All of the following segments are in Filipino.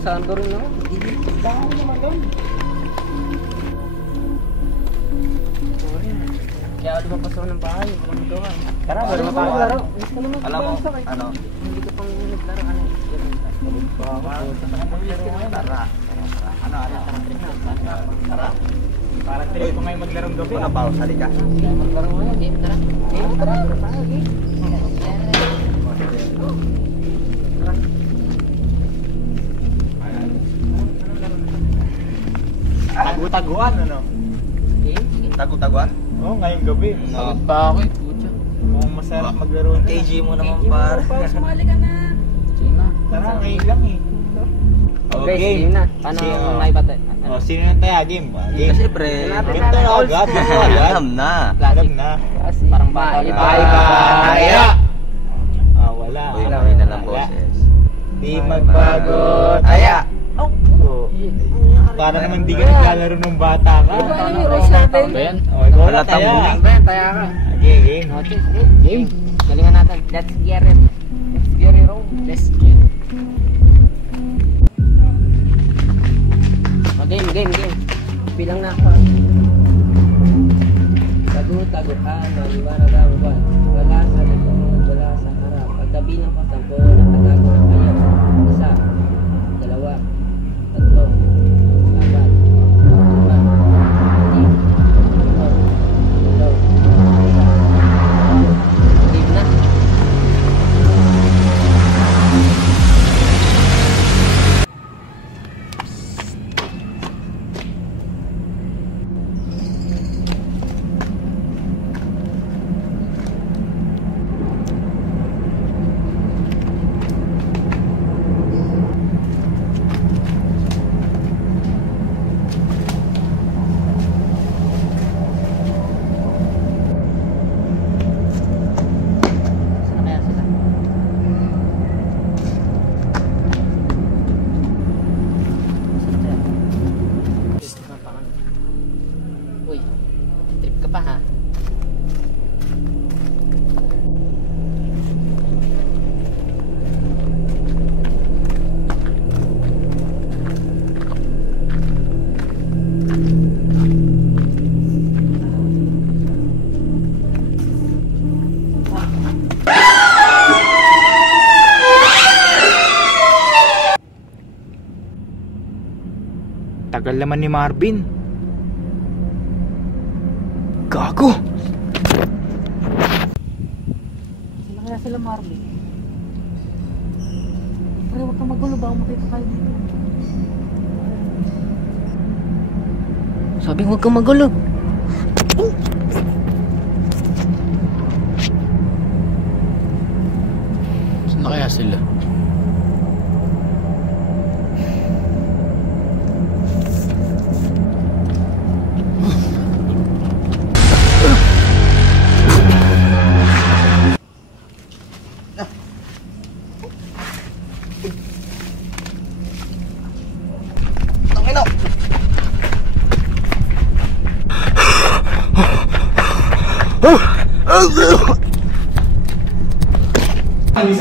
Saan ko rin ako? Baka naman nun. Kaya lumabas ako ng bahay, walang gawa. Tara, Wala wala pa pa laro. Alam mo, ano? Hindi ko pang naglaro. Tara. Tara. Parang trip ko ngayon maglarong gabi. Wala pa, halika. Maglaro ngayon, game, tara. Game, tara. Tagu-taguan, ano? Game, sige. Tagu-taguan? Oo, ngayong gabi. Pagod pa ako eh, putya. Mukhang masarap maglaro na. KG mo naman, par. Sumali ka na. Sige na. Tara, ngayon lang eh. Okay, sige na. Paano may patay? Sino na tayo? Game? Game. Siyempre. Game na agad. Alam na. Alam na. Parang bahay. Bye-bye! Wala. Uy, may na lang boses. Di magbago. Aya! Para naman di ka naglalaro ng bata ka. Ba yan? Ikaw Wala na taya. tambungin. Ba yan? Taya ka. Game, game. Okay, sige. Game. Galingan natin. Let's get it. Let's get it on. Let's get it. Game. Bilang na ako. Tago-taguan, maliwanag ang buwan. Wala sa likod, wala sa harap. Pagtabi ng pasampo, nakatago na kayo. Isa, dalawa, tatlo, apat, lima, anim, pito, walo, isa. Game na. Saan kaya sila? Saan kaya? Uy, trip ka pa ha? Tagal naman ni Marvin. Gago! Sila kaya sila Marvin? Pero huwag kang magulo, baka makita kayo dito. Sabi huwag kang magulo. Saan na kaya sila?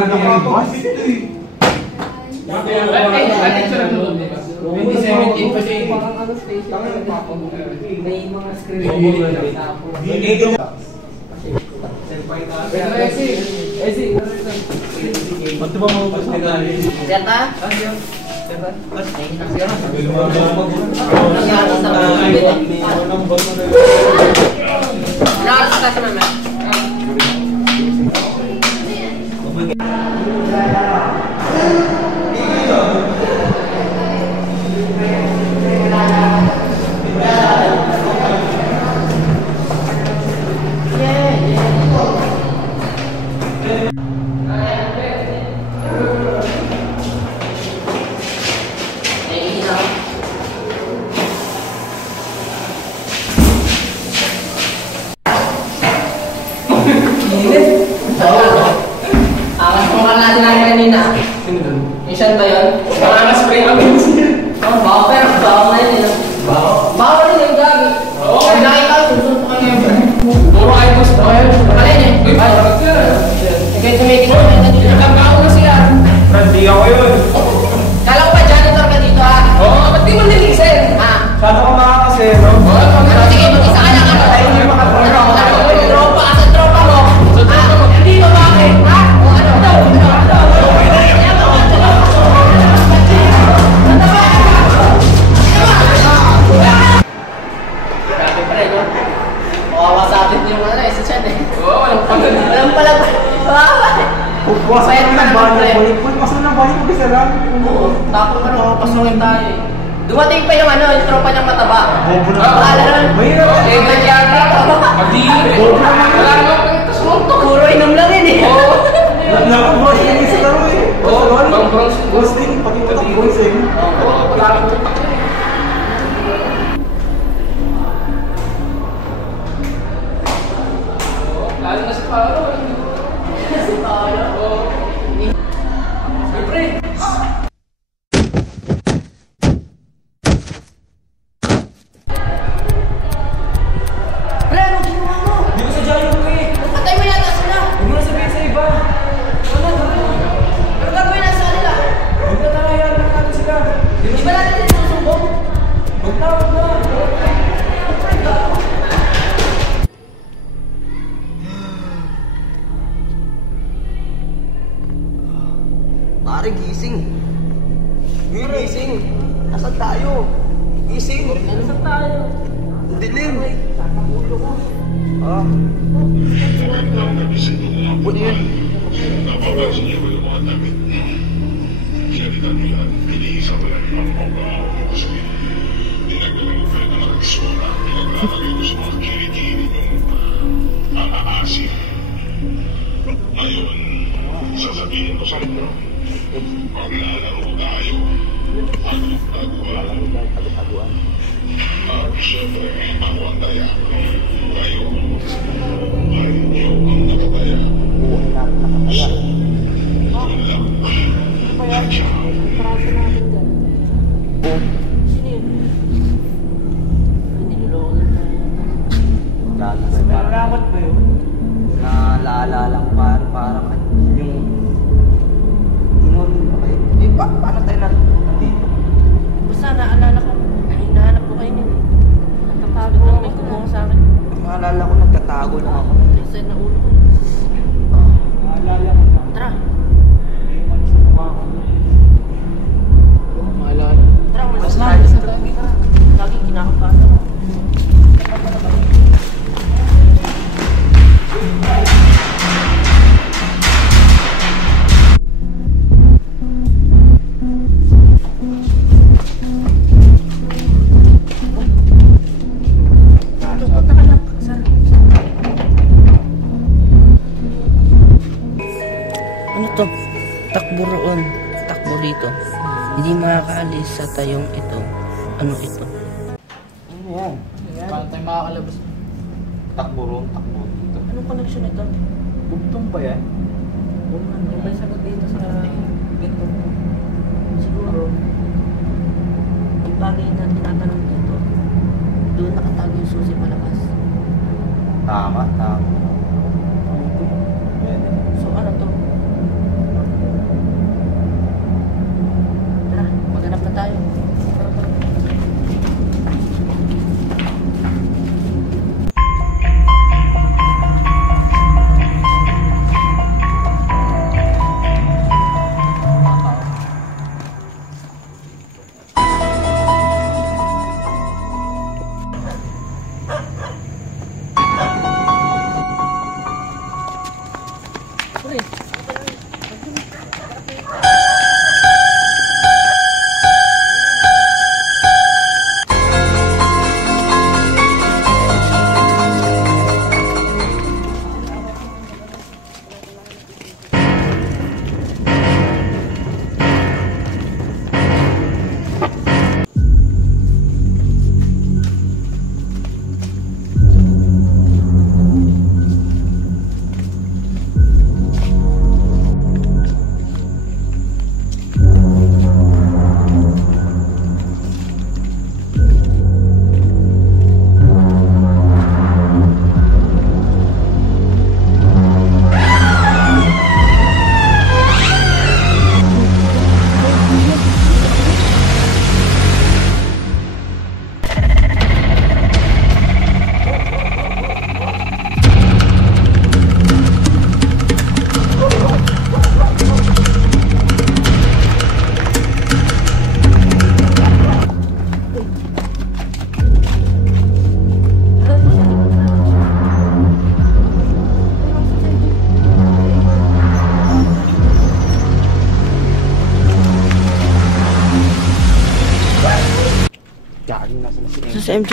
Tangina! May mga screen. Ba't ba maubos na gani? Seta? Lakas ka sa mama. Awas mo ka natin ang kanina. Sino doon? Yung siyan ba yun? Nakaka-spray ang minsan. Oo, bawa pero bawa na yun eh. Bawa din yung gagi. Oo. Ay, nakita ko, susunod ko ngayon. Puro ay gusto. Makalin eh. Uy, parang yun. Sige, tumitin ko. Nakakaw na siya. lang. Oo, tapos pasungin tayo eh. Dumating pa yung yung tropa niyang mataba. Bobo na. Akala na. Mahirap. Bobo naman. Puro inom lang yun eh. Naku, boss, yung isa laro eh. Boss din, pakipatak boss eh. Lalo na si Paolo. Si Paolo? Oo. Siyempre. Pre, anong ginawa mo? Hindi ko sadya yung pre. Patay mo yata sila. Huwag mo na sabihin sa iba. Ano gagawin natin sa kanila? Huwag na tayaan lang natin sila. Di ba natin yung susumbong? Huwag na, huwag na. Pare, gising. Gising. Nasaan tayo? Gising. Nasaan tayo? Dilim. Ah. Ano yun? Napapansin niyo ba yung mga damit niyo? Pinalitan mo yan, iniisa ko yan yung pagkakas kasi dinagaling ko yung mga eksona, pinaglalagay ko sa mga kilikili yung aasin. Ngayon, sasabihin ko sa inyo, pag nalaro tayo, taguan. Siyempre, ako ang taya. Kayo, ay niyo ang nakataya. Nararamot ba yun? Naalala lang parang yung inumin ba kayo? Eh, paano tayo nandito? Basta naalala ko. Hinahanap ko kayo nila. Nagtatagod lang may kumuha sa akin. Naalala ko, nagtatago lang ako. Kasi na ulo ko. Naalala ko na. Tara. Maalala. Tara, Mas na. na. Lagi kinakabahan ako. Ano to? Takbo roon. Takbo dito. Hindi makakaalis sa tayong ito. Ano ito? Ano yan? Paano tayo makakalabas? Takbo ron, takbo dito. Anong connection ito? Bugtong ba yan? Yung may sagot dito sa pinto. Siguro, yung bagay na tinatanong dito, doon nakatago yung susi palabas. Tama. So ano to? Tara, maghanap na tayo. Galing na sila si Saan si MJ?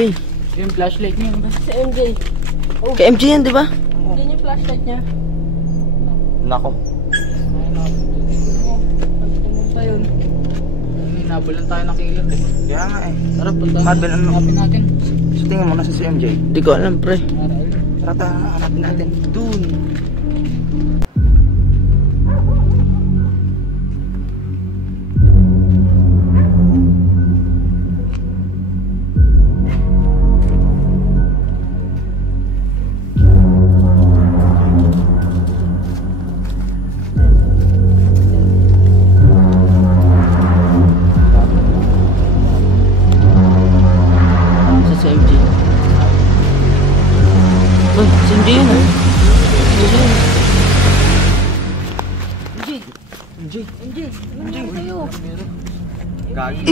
Yung flashlight niya. Si MJ. Kay MJ yan, di ba? Yun yung flashlight niya. Nako. Pumunta yun. Nabulan tayo ng killer. Kaya nga eh. Tara, punta. Marvel, ano? Hanapin natin. So, tingin mo nasa si MJ. Di ko alam, pre. Tara, hanapin natin. Dun. Saan si MJ? Uy, si MJ yun, ah. Si MJ yun. MJ, yun yung sa'yo. Gagi.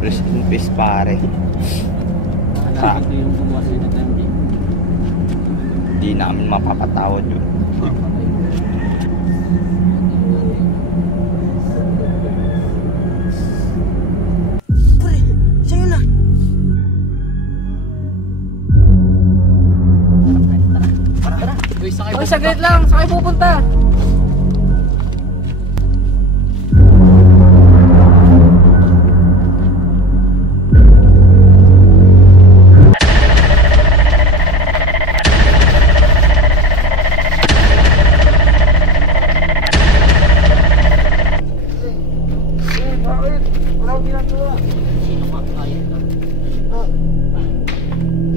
Rest in peace, pare. Hanapin ko yung gumawa sa'yo ng MJ. Hindi namin mapapatawad yun. Pre, sa'yo na. Uy, sakay Oy, saglit lang. Saan kayo pupunta?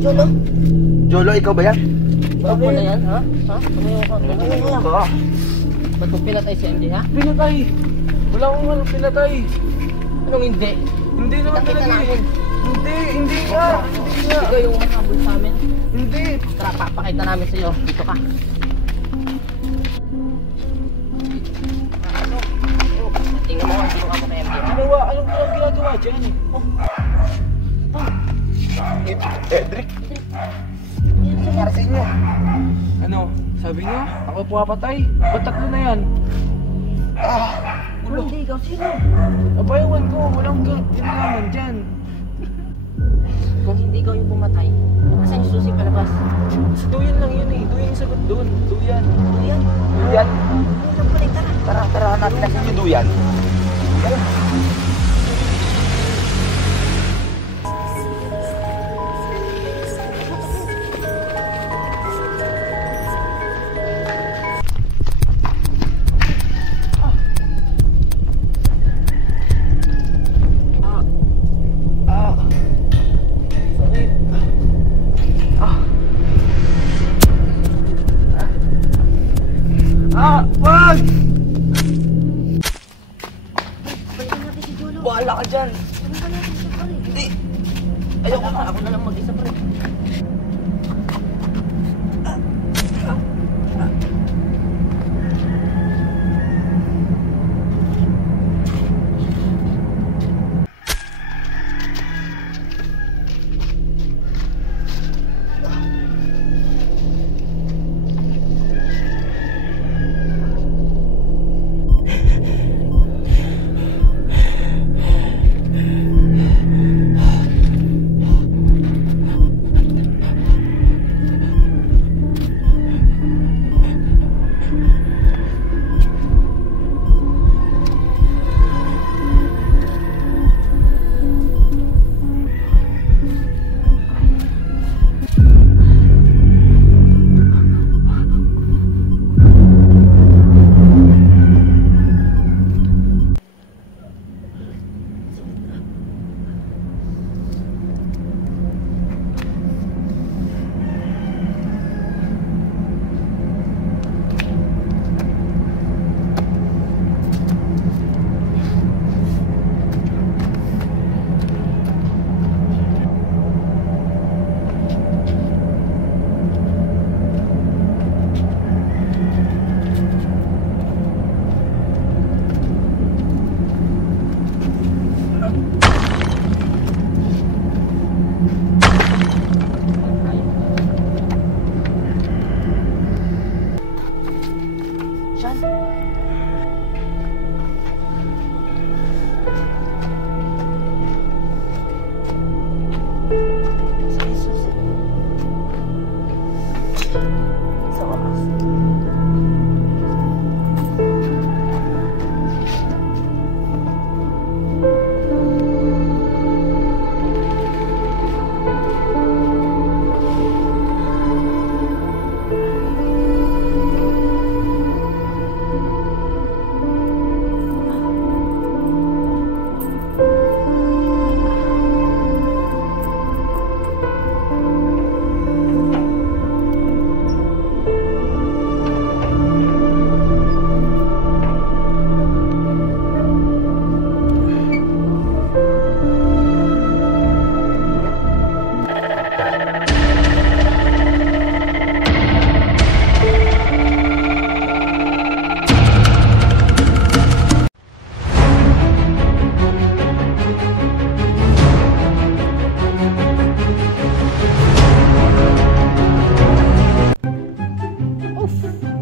Jolo, Jolo, ikaw ba yan? Bago na yan, ha? Ha? Tumayo ka. Tumayo ka. Ba't mo pinatay si MJ, ha? Pinatay! Wala akong ano pinatay! Anong hindi? Hindi naman Kita talaga namin. eh! Hindi nga! Ikaw yung mahabol sa amin. Hindi! Tara, papakita namin sa'yo. Dito ka. Tingnan mo kung sino ka mo kay MJ, ha? Anong ginagawa dyan? Edric! Ano nangyari sa inyo? Ano? Sabi niyo? Ako pumapatay? Ba't tatlo na yan? Hindi, ikaw sino? Abayawan ko! Walang ginagaman dyan! Kung hindi ikaw yung pumatay, asan yung susi palabas? Duyan lang yun eh! Duyan yung sagot doon! Duyan! Ayan. Duyan! Ayan lang pala, tara. Tara, hanapin natin yung Duyan.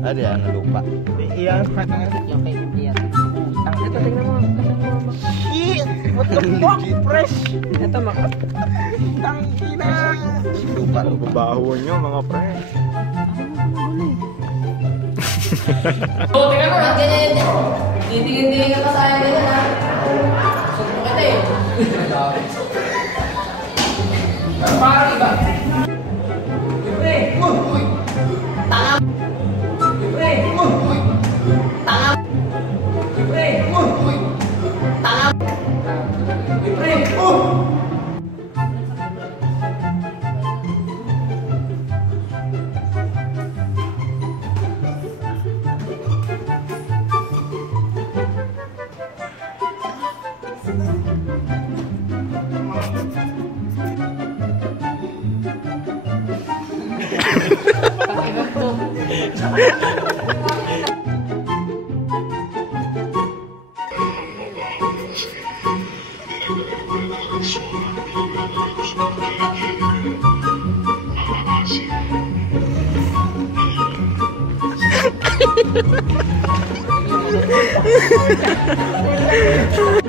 Ada yang lupa. Iya. Yung kay India. Ito, tingnan mo. Shit! What the fuck, fresh? Ito, Tangina! Lupa. Babaho nyo, mga pre. So, tingnan mo, ganyan. Titingin-tingin ka pa sa akin ganyan, ha? Suntok kita eh. Parang iba. Pre! Tanga! Pre! Tanga! Pre! Tanga! Pre! Thank you.